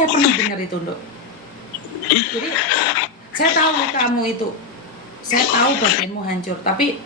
saya pernah dengar itu, Dok. Jadi saya tahu kamu itu, saya tahu batinmu hancur, tapi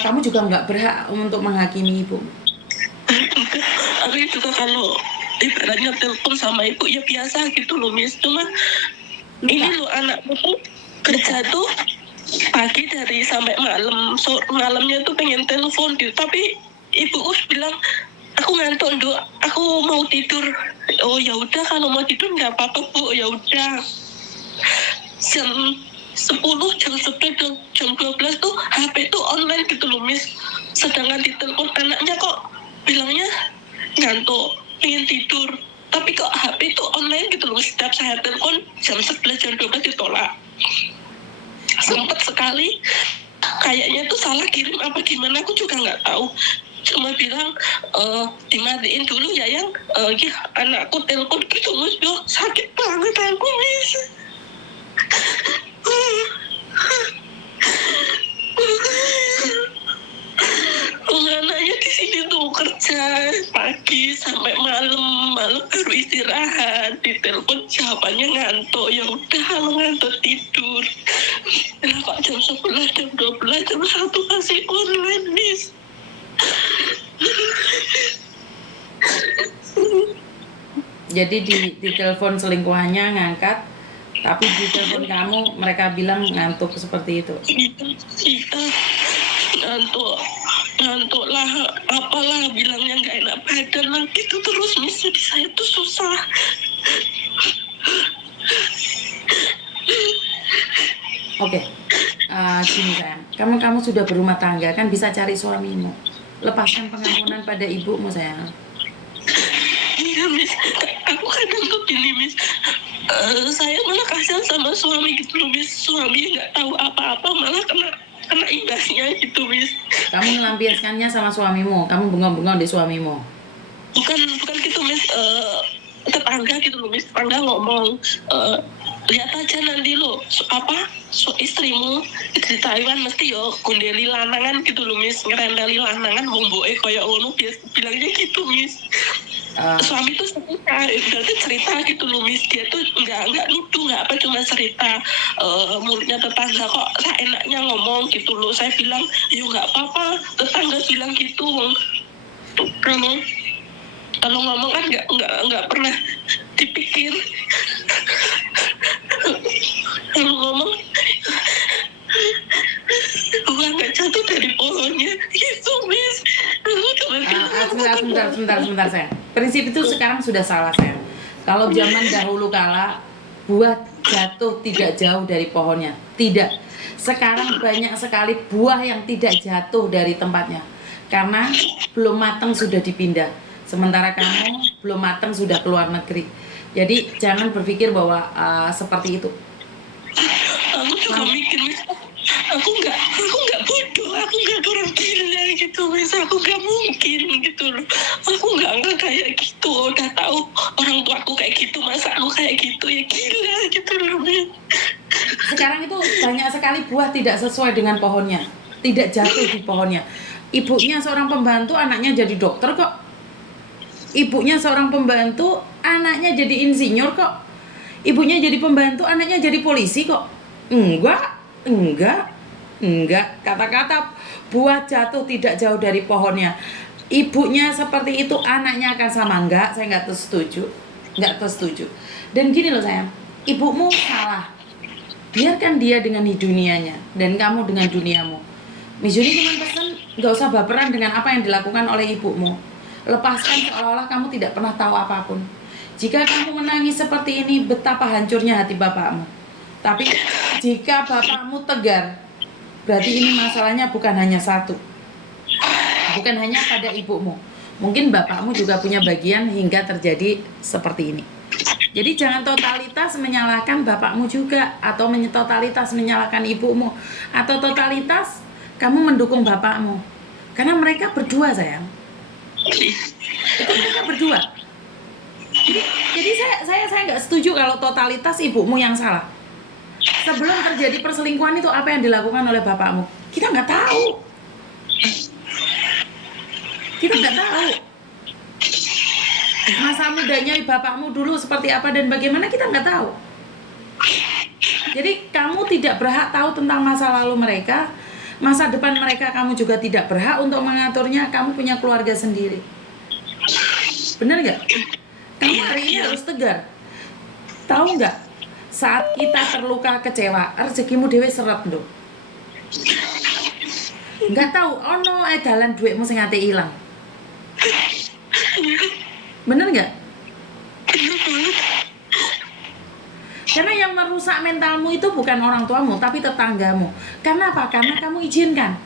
kamu juga nggak berhak untuk menghakimi ibu. Aku juga kalau ibaratnya telepon sama ibu ya biasa gitu loh, Miss. Cuma ini loh anakku tuh kerja tuh pagi dari sampai malam, malamnya tuh pengen telepon gitu, tapi ibuku bilang aku ngantuk, Dok, aku mau tidur. Oh ya udah, kalau mau tidur nggak apa-apa, Bu, ya udah. Jam 10, jam 11, jam 12 tuh HP tuh online gitu loh, Miss. Sedangkan di telepon anaknya kok bilangnya ngantuk, pengen tidur, tapi kok HP tuh online gitu loh. Setiap saya telepon jam 11, jam 12 ditolak. Sempet sekali kayaknya tuh salah kirim apa gimana, aku juga nggak tahu. Cuma bilang dimatiin dulu ya yang ya, anakku telepon gitu, Mas. Sakit banget aku, Miss. Anaknya di sini tuh kerja pagi sampai malam baru istirahat. Di telepon jawabannya ngantuk, ya udah kalau ngantuk tidur. Kenapa jam 11, jam 12, jam 1 masih online, Miss? Jadi di telepon selingkuhannya ngangkat, tapi di telepon kamu mereka bilang ngantuk seperti itu. Iya, ngantuk lah, apalah bilangnya nggak enak badan lah gitu terus, Miss. Jadi saya tuh susah. Oke, gini sayang, kamu sudah berumah tangga kan, bisa cari suamimu, lepaskan pengampunan pada ibumu sayang. Iya, Miss, aku kadang tuh gini, Miss, saya malah kasihan sama suami gitu loh, Miss. Suami nggak tahu apa-apa malah kena imbasnya gitu, Miss. Kamu melampiaskannya sama suamimu, kamu bengong-bengong di suamimu. Bukan gitu, Miss. Tetangga gitu loh, Miss. Tetangga ngomong, lihat aja nanti lo istrimu di Taiwan mesti yo gondeli lanangan gitu loh, Miss. Ngerendali lanangan momboe koyo ngono, bilangnya gitu, Miss. Suami tuh cerita gitu loh, Miss. Dia tuh nggak nuduh, nggak apa, cuma cerita. Mulutnya tetangga kok enaknya ngomong gitu loh. Saya bilang yo nggak apa-apa, tetangga bilang gitu. Kalau ngomong kan nggak pernah dipikir. Kalau ngomong gua nggak jatuh dari pohonnya gitu, Miss. Sebentar sayang. Prinsip itu sekarang sudah salah sayang. Kalau zaman dahulu kala buah jatuh tidak jauh dari pohonnya, tidak. Sekarang banyak sekali buah yang tidak jatuh dari tempatnya karena belum matang sudah dipindah. Sementara kamu belum matang sudah keluar negeri. Jadi jangan berpikir bahwa seperti itu. Aku juga mikir, Miss, aku nggak bodoh, aku nggak orang gila gitu, Miss. Aku nggak mungkin gitu loh. Aku nggak kayak gitu. Udah tahu orang tua aku kayak gitu, masa aku kayak gitu, ya gila gitu loh, Miss. Sekarang itu banyak sekali buah tidak sesuai dengan pohonnya, tidak jatuh di pohonnya. Ibunya seorang pembantu, anaknya jadi dokter kok. Ibunya seorang pembantu, anaknya jadi insinyur kok. Ibunya jadi pembantu, anaknya jadi polisi kok. Enggak. Kata-kata buah jatuh tidak jauh dari pohonnya. Ibunya seperti itu, anaknya akan sama. Enggak, saya nggak tersetuju. Dan gini loh sayang, ibumu salah. Biarkan dia dengan dunianya dan kamu dengan duniamu. Miss Juni cuma pesan, nggak usah baperan dengan apa yang dilakukan oleh ibumu. Lepaskan seolah-olah kamu tidak pernah tahu apapun. Jika kamu menangis seperti ini, betapa hancurnya hati bapakmu. Tapi jika bapakmu tegar, berarti ini masalahnya bukan hanya satu. Bukan hanya pada ibumu. Mungkin bapakmu juga punya bagian hingga terjadi seperti ini. Jadi jangan totalitas menyalahkan bapakmu juga, atau totalitas menyalahkan ibumu, atau totalitas kamu mendukung bapakmu. Karena mereka berdua sayang. Itu mereka berdua. Jadi saya nggak setuju kalau totalitas ibumu yang salah. Sebelum terjadi perselingkuhan itu apa yang dilakukan oleh bapakmu? Kita nggak tahu. Masa mudanya bapakmu dulu seperti apa dan bagaimana kita nggak tahu. Jadi kamu tidak berhak tahu tentang masa lalu mereka, masa depan mereka kamu juga tidak berhak untuk mengaturnya. Kamu punya keluarga sendiri. Bener nggak? Kamu hari ini harus tegar. Tahu nggak? Saat kita terluka kecewa, rezekimu dewe seret loh. Nggak tahu, ono dalan duitmu sing ate ilang. Bener nggak? Karena yang merusak mentalmu itu bukan orang tuamu, tapi tetanggamu. Karena apa? Karena kamu izinkan.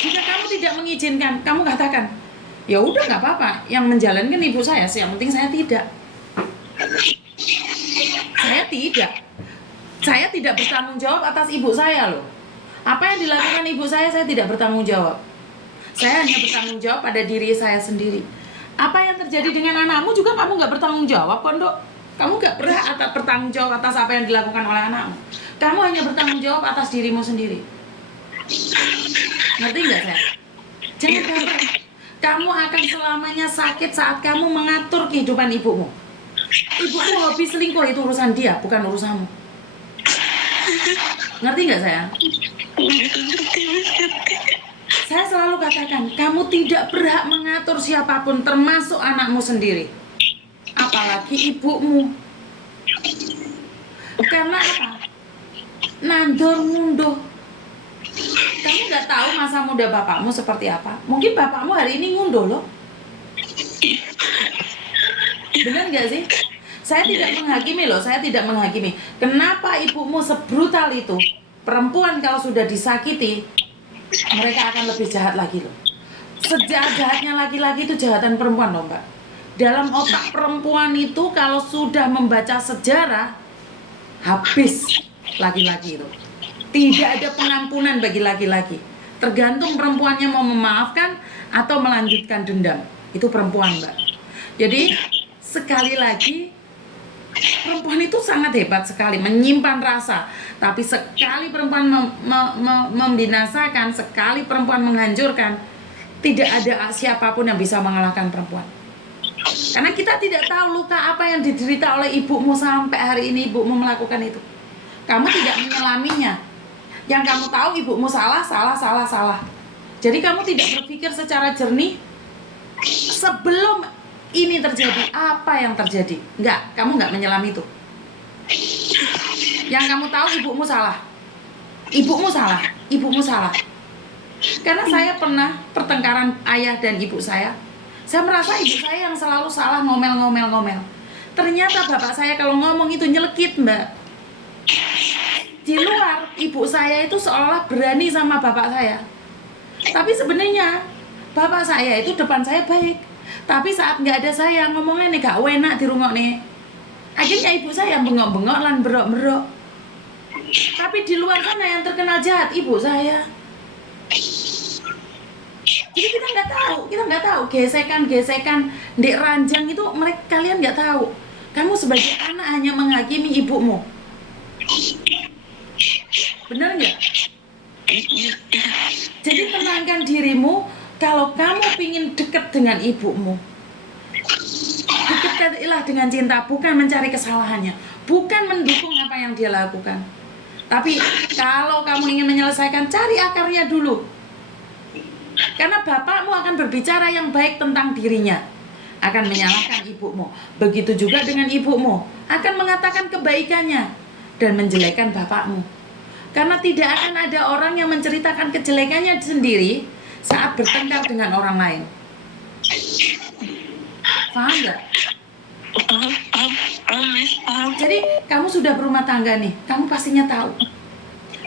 Jika kamu tidak mengizinkan, kamu katakan, ya udah nggak apa-apa. Yang menjalankan ibu saya, yang penting saya tidak. Saya tidak bertanggung jawab atas ibu saya loh. Apa yang dilakukan ibu saya tidak bertanggung jawab. Saya hanya bertanggung jawab pada diri saya sendiri. Apa yang terjadi dengan anakmu juga kamu nggak bertanggung jawab, Pondok. Kamu nggak berhak bertanggung jawab atas apa yang dilakukan oleh anakmu. Kamu hanya bertanggung jawab atas dirimu sendiri. Ngerti nggak saya? Jangan baper. Kamu akan selamanya sakit saat kamu mengatur kehidupan ibumu. Ibumu hobi selingkuh, itu urusan dia, bukan urusanmu. Ngerti nggak saya? Saya selalu katakan, kamu tidak berhak mengatur siapapun, termasuk anakmu sendiri. Apalagi ibumu. Karena apa? Nandor ngunduh. Kamu nggak tahu masa muda bapakmu seperti apa. Mungkin bapakmu hari ini ngunduh loh. Benar nggak sih? Saya tidak menghakimi loh, saya tidak menghakimi. Kenapa ibumu sebrutal itu? Perempuan kalau sudah disakiti, mereka akan lebih jahat lagi loh. Sejahat-jahatnya laki-laki itu jahatan perempuan loh, Mbak. Dalam otak perempuan itu kalau sudah membaca sejarah, habis laki-laki itu. Tidak ada pengampunan bagi laki-laki. Tergantung perempuannya mau memaafkan atau melanjutkan dendam. Itu perempuan, Mbak. Jadi sekali lagi, perempuan itu sangat hebat sekali, menyimpan rasa. Tapi sekali perempuan membinasakan, sekali perempuan menghancurkan, tidak ada siapapun yang bisa mengalahkan perempuan. Karena kita tidak tahu luka apa yang diderita oleh ibumu sampai hari ini ibumu melakukan itu. Kamu tidak menyelaminya. Yang kamu tahu ibumu salah. Jadi kamu tidak berpikir secara jernih sebelum ini terjadi, apa yang terjadi? Enggak, kamu enggak menyelam itu. Yang kamu tahu ibumu salah. Ibumu salah. Karena saya pernah pertengkaran ayah dan ibu saya. Saya merasa ibu saya yang selalu salah, ngomel. Ternyata bapak saya kalau ngomong itu nyelekit, Mbak. Di luar, ibu saya itu seolah berani sama bapak saya. Tapi sebenarnya bapak saya itu depan saya baik. Tapi saat nggak ada saya ngomongnya nih gak enak di rumah nih. Akhirnya ibu saya bengok-bengok lan berok-berok. Tapi di luar sana yang terkenal jahat ibu saya. Jadi kita nggak tahu gesekan di ranjang itu kalian nggak tahu. Kamu sebagai anak hanya menghakimi ibumu. Benar nggak? Jadi tenangkan dirimu. Kalau kamu ingin dekat dengan ibumu, dekatilah dengan cinta, bukan mencari kesalahannya, bukan mendukung apa yang dia lakukan. Tapi kalau kamu ingin menyelesaikan, cari akarnya dulu. Karena bapakmu akan berbicara yang baik tentang dirinya, akan menyalahkan ibumu. Begitu juga dengan ibumu, akan mengatakan kebaikannya dan menjelekkan bapakmu. Karena tidak akan ada orang yang menceritakan kejelekannya sendiri saat bertengkar dengan orang lain. Paham nggak? Jadi kamu sudah berumah tangga nih, kamu pastinya tahu.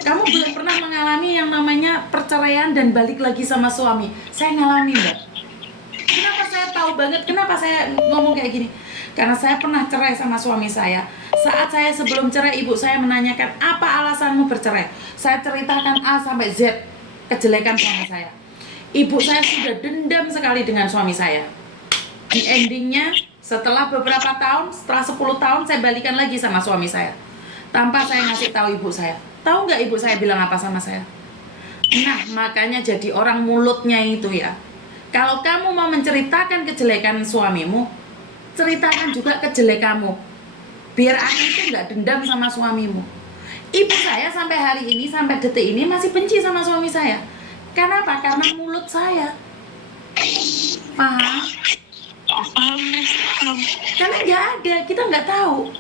Kamu belum pernah mengalami yang namanya perceraian dan balik lagi sama suami. Saya ngalamin, Mbak. Kenapa saya tahu banget? Kenapa saya ngomong kayak gini? Karena saya pernah cerai sama suami saya. Saat saya sebelum cerai, ibu saya menanyakan, apa alasanmu bercerai? Saya ceritakan A sampai Z kejelekan suami saya. Ibu saya sudah dendam sekali dengan suami saya. Di endingnya, setelah beberapa tahun, setelah 10 tahun, saya balikan lagi sama suami saya. Tanpa saya ngasih tahu ibu saya. Tahu nggak ibu saya bilang apa sama saya? Nah, makanya jadi orang mulutnya itu ya. Kalau kamu mau menceritakan kejelekan suamimu, ceritakan juga kejelekanmu. Biar anak itu nggak dendam sama suamimu. Ibu saya sampai hari ini, sampai detik ini masih benci sama suami saya. Kenapa? Karena mulut saya. Paham? Paham, Miss. Paham. Karena nggak ada, kita nggak tahu.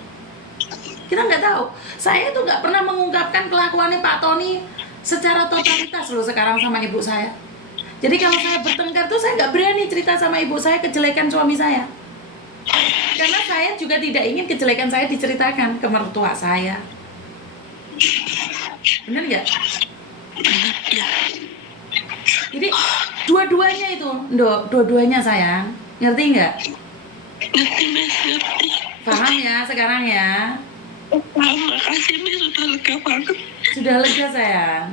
Kita nggak tahu. Saya tuh nggak pernah mengungkapkan kelakuannya Pak Tony secara totalitas loh sekarang sama ibu saya. Jadi kalau saya bertengkar tuh saya nggak berani cerita sama ibu saya kejelekan suami saya. Karena saya juga tidak ingin kejelekan saya diceritakan ke mertua saya. Bener nggak? Ya. Jadi dua-duanya itu, dua-duanya sayang. Ngerti nggak? Ngerti, Miss, ngerti. Paham ya sekarang ya? Paham, makasih, Miss. Sudah lega banget. Sudah lega sayang?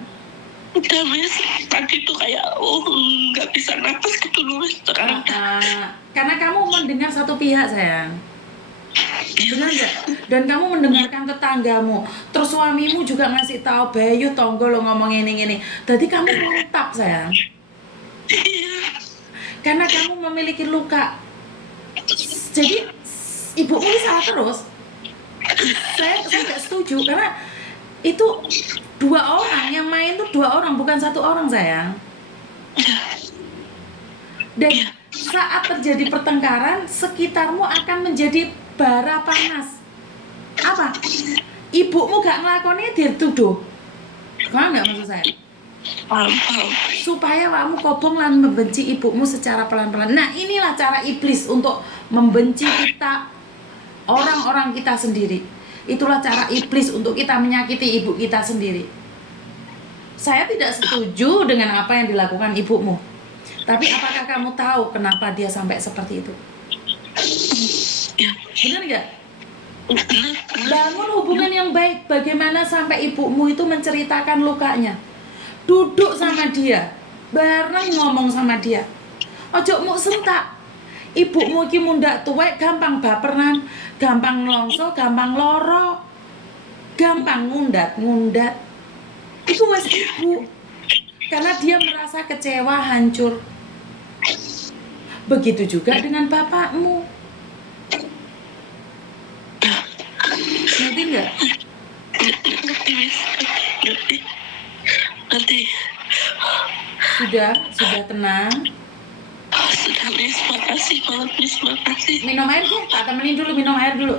Udah, Miss. Tadi tuh kayak, nggak bisa napas gitu loh, Miss. Sekarang Karena kamu mendengar satu pihak sayang. Benar nggak? Dan kamu mendengarkan tetanggamu, terus suamimu juga ngasih tahu Bayu tonggo lo ngomong ini. Jadi kamu menetap sayang. Iya. Karena kamu memiliki luka. Jadi ibumu ini salah terus. Saya nggak setuju karena itu dua orang yang main tuh dua orang bukan satu orang sayang. Dan saat terjadi pertengkaran, sekitarmu akan menjadi bara panas. Apa? Ibumu gak ngelakonnya dituduh. Paham gak maksud saya? Paham. Supaya kamu kobong lan membenci ibumu secara pelan-pelan. Nah inilah cara iblis untuk membenci kita, orang-orang kita sendiri. Itulah cara iblis untuk kita menyakiti ibu kita sendiri. Saya tidak setuju dengan apa yang dilakukan ibumu. Tapi apakah kamu tahu kenapa dia sampai seperti itu? Benar nggak? Bangun hubungan yang baik. Bagaimana sampai ibumu itu menceritakan lukanya? Duduk sama dia, bareng ngomong sama dia. Ojo muk sentak. Ibumu ki mundak tuwek gampang baperan, gampang ngelongso, gampang loro, gampang ngundat. Itu wes ibu. Karena dia merasa kecewa, hancur. Begitu juga dengan bapakmu. Ngerti nggak? Ngerti, Miss. Ngerti. Sudah tenang. Sudah, Miss. Makasih banget, Miss. Makasih. Minum air deh, tak temenin dulu minum air dulu.